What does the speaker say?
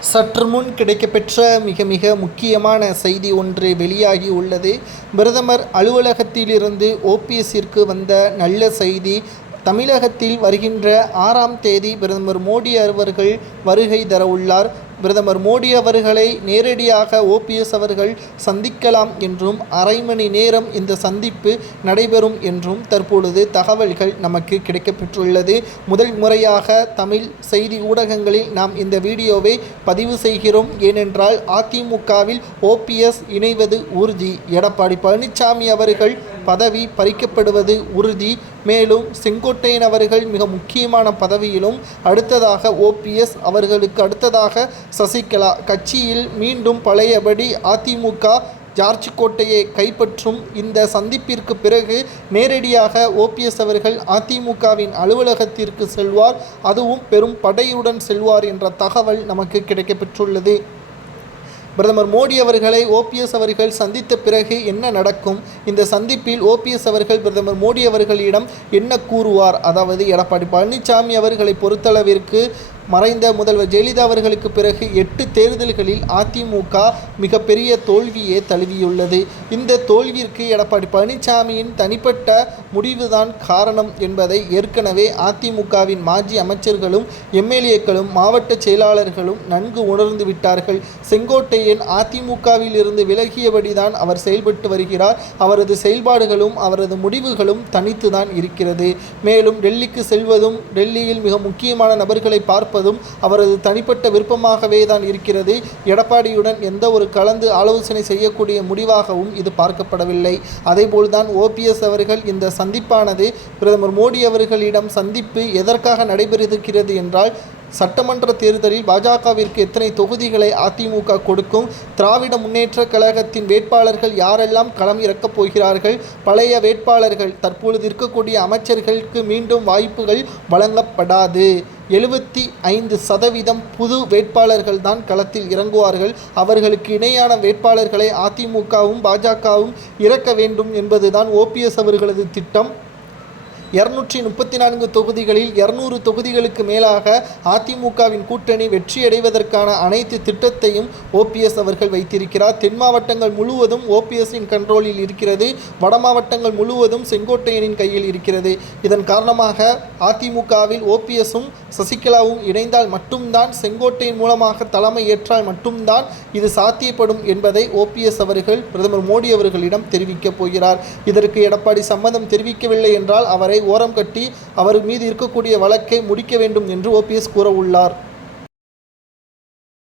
சற்று முன் கிடைக்கப்பெற்ற மிக மிக முக்கியமான செய்தி ஒன்று வெளியாகி உள்ளது. பிரதமர் அலுவலகத்திலிருந்து ஓபிஎஸ்ஸிற்கு வந்த நல்ல செய்தி தமிழகத்தில் வருகின்ற ஆறாம் தேதி பிரதமர் மோடி அவர்கள் வருகை தர உள்ளார் பிரதமர் மோடி அவர்களை நேரடியாக ஓபிஎஸ் அவர்கள் சந்திக்கலாம் என்றும் அரை மணி நேரம் இந்த சந்திப்பு நடைபெறும் என்றும் தற்பொழுது தகவல்கள் நமக்கு கிடைக்கப்பெற்றுள்ளது. முதல் முறையாக தமிழ் செய்தி ஊடகங்களில் நாம் இந்த வீடியோவை பதிவு செய்கிறோம். ஏனென்றால் அதிமுகவில் ஓபிஎஸ் இணைவது உறுதி எடப்பாடி பழனிசாமி அவர்கள் பதவி பறிக்கப்படுவது உறுதி. மேலும் செங்கோட்டையன் அவர்கள் மிக முக்கியமான பதவியிலும் அடுத்ததாக ஓபிஎஸ் அவர்களுக்கு அடுத்ததாக சசிகலா. கட்சியில் மீண்டும் பழையபடி அதிமுக ஜார்ஜ் கோட்டையை கைப்பற்றும் இந்த சந்திப்பிற்கு பிறகு நேரடியாக ஓபிஎஸ் அவர்கள் அதிமுகவின் அலுவலகத்திற்கு செல்வார். அதுவும் பெரும் படையுடன் செல்வார் என்ற தகவல் நமக்கு கிடைக்கப்பெற்றுள்ளது. பிரதமர் மோடி அவர்களை ஓபிஎஸ் அவர்கள் சந்தித்த பிறகு என்ன நடக்கும்? இந்த சந்திப்பில் ஓபிஎஸ் அவர்கள் பிரதமர் மோடி அவர்களிடம் என்ன கூறுவார்? அதாவது எடப்பாடி பழனிசாமி அவர்களை பொறுத்தளவிற்கு மறைந்த முதல்வர் ஜெயலலிதா அவர்களுக்கு பிறகு எட்டு தேர்தல்களில் அதிமுக மிகப்பெரிய தோல்வியே தழுவியுள்ளது. இந்த தோல்விற்கு எடப்பாடி பழனிசாமியின் தனிப்பட்ட முடிவுதான் காரணம் என்பதை ஏற்கனவே அதிமுகவின் மாஜி அமைச்சர்களும் எம்எல்ஏக்களும் மாவட்ட செயலாளர்களும் நன்கு உணர்ந்து விட்டார்கள். செங்கோட்டையன் அதிமுகவில் இருந்து விலகியபடிதான் அவர் செயல்பட்டு வருகிறார். அவரது செயல்பாடுகளும் அவரது முடிவுகளும் தனித்துதான் இருக்கிறது. மேலும் டெல்லிக்கு செல்வதும் டெல்லியில் மிக முக்கியமான நபர்களை பார்ப்பதும் அவரது தனிப்பட்ட விருப்பமாகவே தான் இருக்கிறது. எடப்பாடியுடன் எந்த ஒரு கலந்து ஆலோசனை செய்யக்கூடிய முடிவாகவும் இது பார்க்கப்படவில்லை. அதேபோல்தான் ஓபிஎஸ் அவர்கள் இந்த சந்திப்பானது பிரதமர் மோடி அவர்களிடம் சந்திப்பு எதற்காக நடைபெறிருக்கிறது என்றால் சட்டமன்ற தேர்தலில் பாஜகவிற்கு எத்தனை தொகுதிகளை அதிமுக கொடுக்கும் திராவிட முன்னேற்ற கழகத்தின் வேட்பாளர்கள் யாரெல்லாம் களம் இறக்கப் போகிறார்கள் பழைய வேட்பாளர்கள் தற்பொழுது இருக்கக்கூடிய அமைச்சர்களுக்கு மீண்டும் வாய்ப்புகள் வழங்கப்படாது. எழுபத்தி ஐந்து சதவீதம் புது வேட்பாளர்கள் தான் களத்தில் இறங்குவார்கள். அவர்களுக்கு இணையான வேட்பாளர்களை அதிமுகவும் பாஜகவும் இறக்க வேண்டும் என்பதுதான் ஓபிஎஸ் அவர்களது திட்டம். இருநூற்றி முப்பத்தி நான்கு தொகுதிகளில் இருநூறு தொகுதிகளுக்கு மேலாக அதிமுகவின் கூட்டணி வெற்றியடைவதற்கான அனைத்து திட்டத்தையும் ஓபிஎஸ் அவர்கள் வைத்திருக்கிறார். தென் மாவட்டங்கள் முழுவதும் ஓபிஎஸ்ஸின் கண்ட்ரோலில் இருக்கிறது. வட மாவட்டங்கள் முழுவதும் செங்கோட்டையனின் கையில் இருக்கிறது. இதன் காரணமாக அதிமுகவில் ஓபிஎஸும் சசிகலாவும் இணைந்தால் மட்டும்தான் செங்கோட்டையின் மூலமாக தலைமை ஏற்றால் மட்டும்தான் இது சாத்தியப்படும் என்பதை ஓபிஎஸ் அவர்கள் பிரதமர் மோடி அவர்களிடம் தெரிவிக்கப் போகிறார். இதற்கு எடப்பாடி சம்மதம் தெரிவிக்கவில்லை என்றால் அவரை ஓரம் கட்டி அவர் மீது இருக்கக்கூடிய வழக்கை முடிக்க வேண்டும் என்று ஓபிஎஸ் கூறவுள்ளார்.